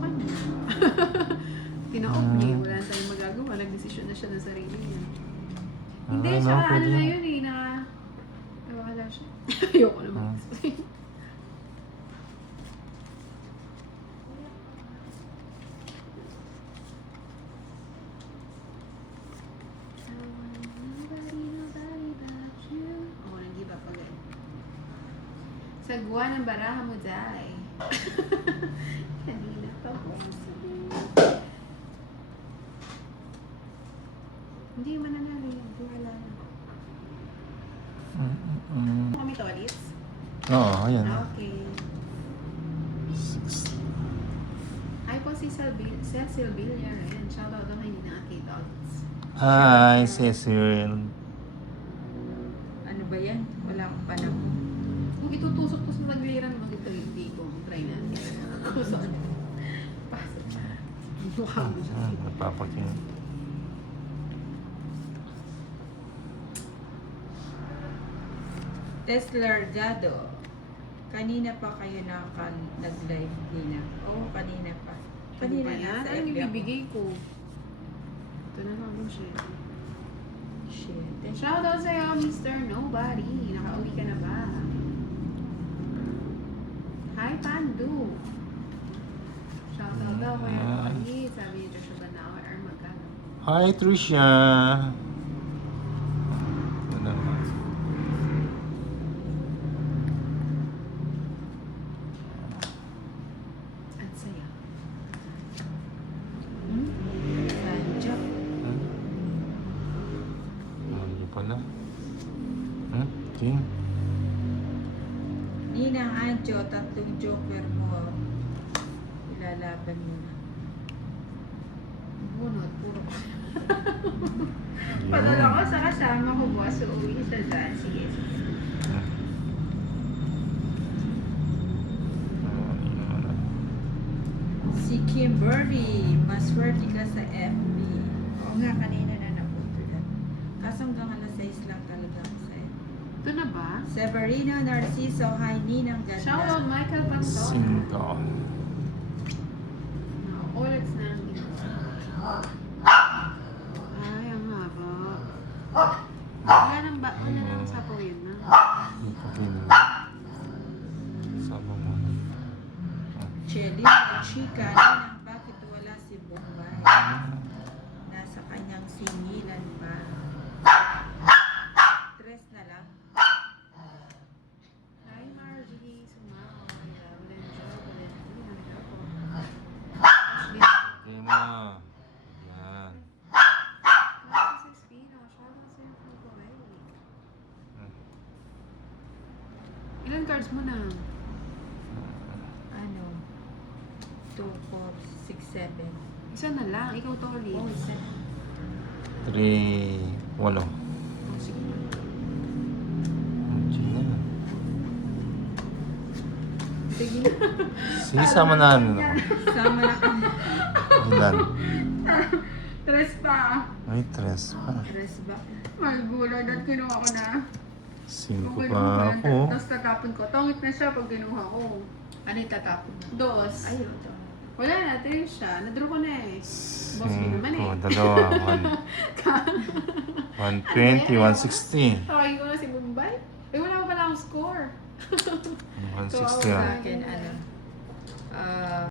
kanya. Tinaoff niya. Wala na tayong magagawa. Nag-desisyon na siya ng sarili niya. Hindi, no, siya ano pwede na na. yun eh, na... Wala siya. Ayoko naman. Oh, nag-give up agad. Sagwa ng baraha mo, Day. Kanina pa po. Hindi man nanalo yun. Wala na. Kami to, Alice? Oo, ayan. Okay. 6. Hi po si Cecil Villar. Ayan, shoutout na kay Nina Kay Dogs. Hi, Cecil. Ano ba yan? Wala akong panahon. Kung itutusok ko sa nagbiran mo, ito hindi ko. Try natin. Kung saan. Pasok siya. Mukha mo siya. Napapaking. Tesla Jado. Kanina pa kayo nag-live, Nina. Oo, kanina pa. Kanina Kanina yan? nasa Ano FB yung ako. bibigay ko? Ito na lang yung share. Shit. Shoutout sa'yo, Mr. Nobody. Nakauwi ka na ba? Hi, Pandu. Shoutout daw kaya Nobody. Sabi ni Joshua Banao, magkano? Hi, Tricia. Ano naman? Ang saya. Sanjo. Ano pala? Okay. Ninang Anjo, 3 joker mo. Ilalaban mo na. Bunot, puro ko. Padala ko sa kasama ko, boss. So, uwi siya dyan. Sige, sige. Si Kimberly, maswerte ka sa FB. Oo nga, kanina na napunto yan. Kaso hanggang alas 6 lang talaga ako sa FB. Ito na ba? Severino Narciso, hi Ninang ganda. Shoutout Michael Panto. 5. Ulit na ang ginawa. Ay, ang haba. Wala nang ba? Wala nang sapaw yun na. Okay na. Sama mo. Chelly, chika, Ninang, bakit wala si Bombay? Nasa kanyang singilan pa. Tres na lang. Hi, Margie. Sumao. Okay mo. Yan. Ilan cards mo na? Ano? 2, 4, 6, 7. Isa na lang. Ikaw to ulit. Oh, isa. 3. 8. Oh, sige. Sige na. Sige na. Sige, sama na. Sama na kami. Ilan? Tres pa. Ay, 3 pa. Tres ba? Malgulad at kinuha ko na. 5 Okay, pa ako. Tapos tatapon ko. Tongit na siya pag kinuha ko. Ano yung tatapon mo? Dos. Ayun, ito. Wala na, three siya. Nadraw ko na eh. Boss mo naman eh. 120, 160. Tawagin ko na si Bombay. Eh, wala pa pala akong score. 160 Sa ah. akin, ano,